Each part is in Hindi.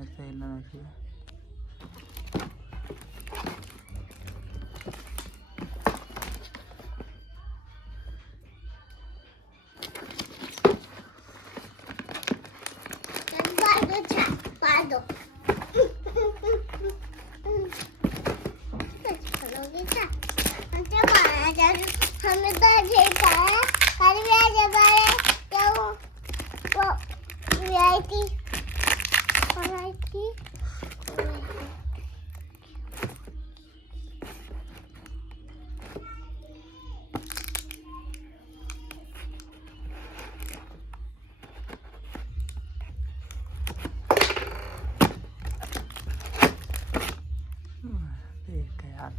ऐसे हिलना चाहिए। हमें तो ठीक है कल भी आज हमारे क्या वो वीआईपी देख यार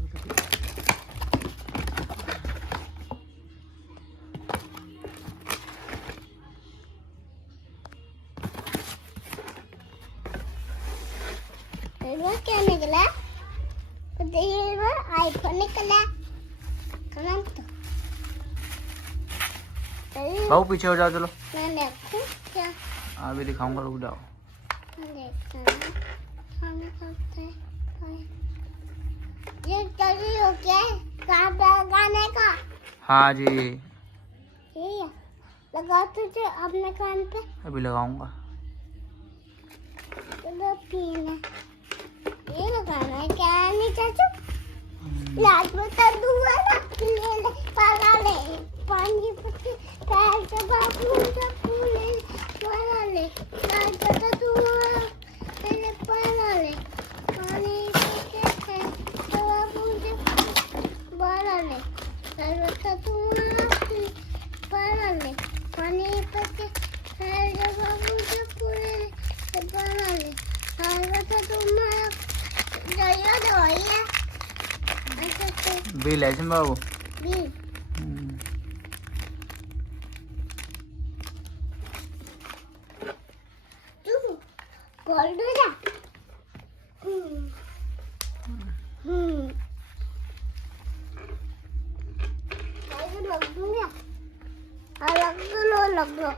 क्या निकला? आईफोन निकला। कलम तो बाबू पीछे हो जाओ चलो। मैं देखूं क्या? अभी दिखाऊंगा, रुक जाओ। मैं देखता हूँ खाना खाते हैं। ये जल्दी हो गया कहाँ पे गाने का? हाँ जी ये लगा तुझे अपने कान पे। अभी लगाऊंगा। चलो पीना ये लगाना है क्या? नहीं चाचू लास्ट में कर दूंगा ना। ले ले पाला ले पानी पत्ती पैर से बाबू से फूले पाला ले लास्ट में कर दूंगा। ले पाला ले पानी पत्ती से बाबू से पाला ले लास्ट में कर दूंगा। पाला ले पानी पत्ती पैर से बाबू से फूले पाला ले लास्ट में कर दूंगा। दरिया दवाई बिल है बाबू। लग दो